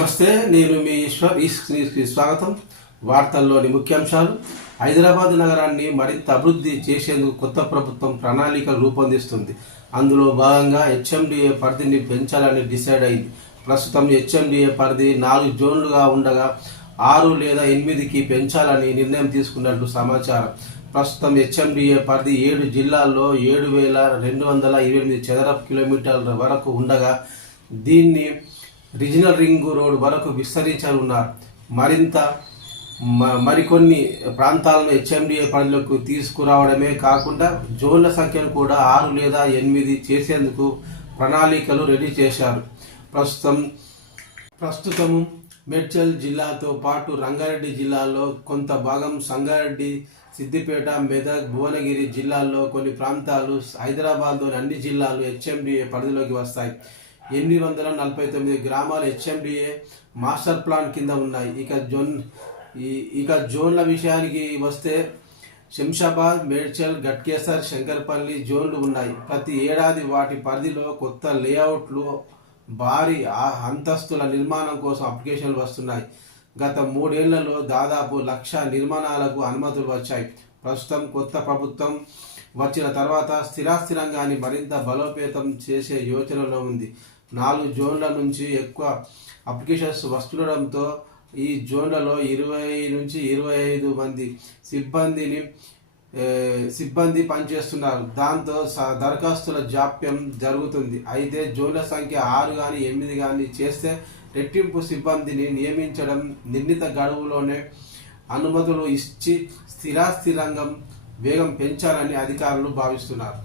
నమస్తే, నేను మీ ఈశ్వర్. స్వాగతం. వార్తల్లోని ముఖ్యాంశాలు. హైదరాబాద్ నగరాన్ని మరింత అభివృద్ధి చేసేందుకు కొత్త ప్రభుత్వం ప్రణాళికలు రూపొందిస్తుంది. అందులో భాగంగా హెచ్ఎండిఏ పరిధిని పెంచాలని డిసైడ్ అయింది. ప్రస్తుతం హెచ్ఎండిఏ పరిధి 4 జోన్లుగా ఉండగా 6 లేదా 8కి పెంచాలని నిర్ణయం తీసుకున్నట్లు సమాచారం. ప్రస్తుతం హెచ్ఎండిఏ పరిధి 7 జిల్లాల్లో 7,228 చదరపు కిలోమీటర్ల వరకు ఉండగా దీన్ని రీజనల్ రింగ్ రోడ్ వరకు విస్తరించనున్నారు. మరికొన్ని ప్రాంతాలను హెచ్ఎండిఏ పరిధిలోకి తీసుకురావడమే కాకుండా జోన్ల సంఖ్యను కూడా 6 లేదా 8 చేసేందుకు ప్రణాళికలు రెడీ చేశారు. ప్రస్తుతం మేడ్చల్ జిల్లాతో పాటు రంగారెడ్డి జిల్లాలో కొంత భాగం, సంగారెడ్డి, సిద్దిపేట, మెదక్, భువనగిరి జిల్లాల్లో కొన్ని ప్రాంతాలు, హైదరాబాద్లోని అన్ని జిల్లాలు హెచ్ఎండిఏ పరిధిలోకి వస్తాయి. 849 గ్రామాలు హెచ్ఎండిఏ మాస్టర్ ప్లాన్ కింద ఉన్నాయి. ఇక జోన్ల విషయానికి వస్తే శంషాబాద్, మేడ్చల్, గట్కేసర్, శంకర్పల్లి జోన్లు ఉన్నాయి. ప్రతి ఏడాది వాటి పరిధిలో కొత్త లేఅవుట్లు, భారీ అంతస్తుల నిర్మాణం కోసం అప్లికేషన్లు వస్తున్నాయి. గత 3 ఏళ్లలో దాదాపు 1,00,000 నిర్మాణాలకు అనుమతులు వచ్చాయి. ప్రస్తుతం కొత్త ప్రభుత్వం వచ్చిన తర్వాత స్థిరాస్తి రంగాన్ని మరింత బలోపేతం చేసే యోచనలో ఉంది. 4 జోన్ల నుంచి ఎక్కువ అప్లికేషన్స్ వస్తుండడంతో ఈ జోన్లలో 20 నుంచి 25 మంది సిబ్బంది పనిచేస్తున్నారు. దాంతో దరఖాస్తుల జాప్యం జరుగుతుంది. అయితే జోన్ల సంఖ్య 6 కానీ 8 కానీ చేస్తే రెట్టింపు సిబ్బందిని నియమించడం, నిర్ణీత గడువులోనే అనుమతులు ఇచ్చి స్థిరాస్తి రంగం వేగం పెంచాలని అధికారులు భావిస్తున్నారు.